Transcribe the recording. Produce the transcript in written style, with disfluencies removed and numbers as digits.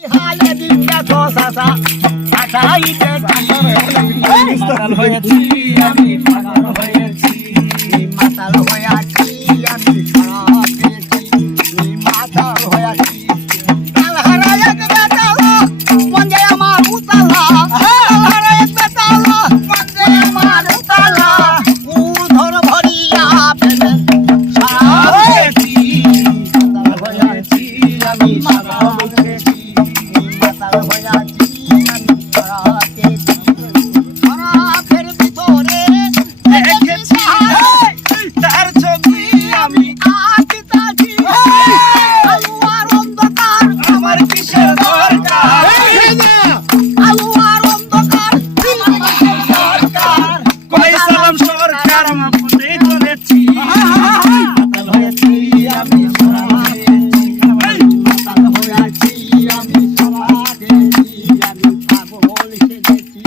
হালে দিন দেখো সাসা সাসাইতে মাতাল হয়েছি আমি পাগল হয়েছি মাতাল হয়েছি আমি খারাপ পেয়েছি মাতাল হয়েছি কাল হারায় বেতালো মঞ্জে আমার উতালা কাল হারায় বেতালো মঞ্জে আমার উতালা উধর ভরিয়া ফেলে সারা হয়েছি মাতাল হয়েছি আমি সারা হয়েছি মাতাল হয়েছি আমি খারাপ পেয়েছি খারাপের ভিতরে দেখেছি তার ছবি আমি আঁকিতাছি আলো আর অন্ধকার আমার কিসের দরকার আলো আর অন্ধকার আমার কিসের দরকার কই সালাম সরকার আমার পথে চলেছি মাতাল হয়েছি আমি সারা হয়েছি মাতাল হয়েছি আমি সারা হয়েছি আমি পাগল সেজেছি